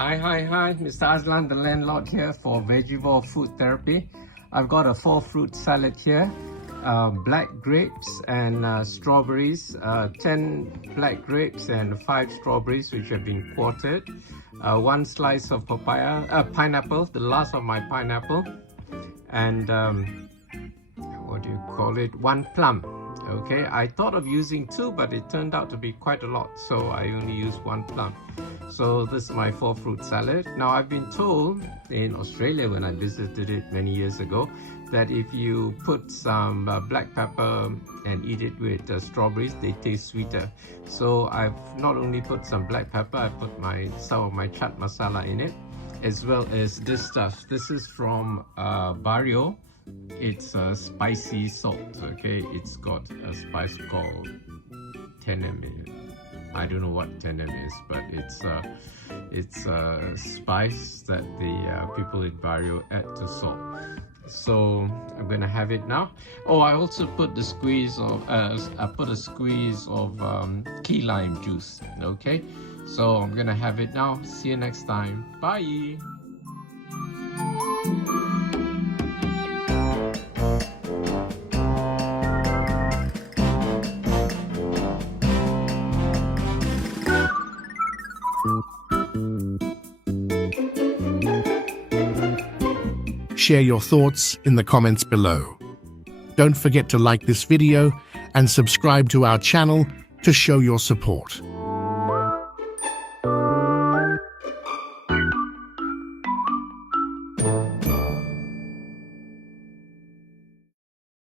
Hi, Mr. Aslan, the landlord here for Vegivore Food Therapy. I've got a 4-fruit salad here, black grapes and strawberries, 10 black grapes and 5 strawberries which have been quartered, 1 slice of pineapple, the last of my pineapple, and what do you call it, 1 plum. Okay, I thought of using 2, but it turned out to be quite a lot, so I only used 1 plum. So this is my 4-fruit salad. Now I've been told in Australia when I visited it many years ago that if you put some black pepper and eat it with strawberries, they taste sweeter. So I've not only put some black pepper, I put some of my Chaat Masala in it, as well as this stuff. This is from Bario. It's a spicy salt. Okay, it's got a spice called Tenem in it. I don't know what Tenem is, but it's a spice that the people in Bario add to salt. So I'm gonna have it now. Oh, I also put the squeeze of key lime juice. Okay, so I'm gonna have it now. See you next time. Bye. Share your thoughts in the comments below. Don't forget to like this video and subscribe to our channel to show your support.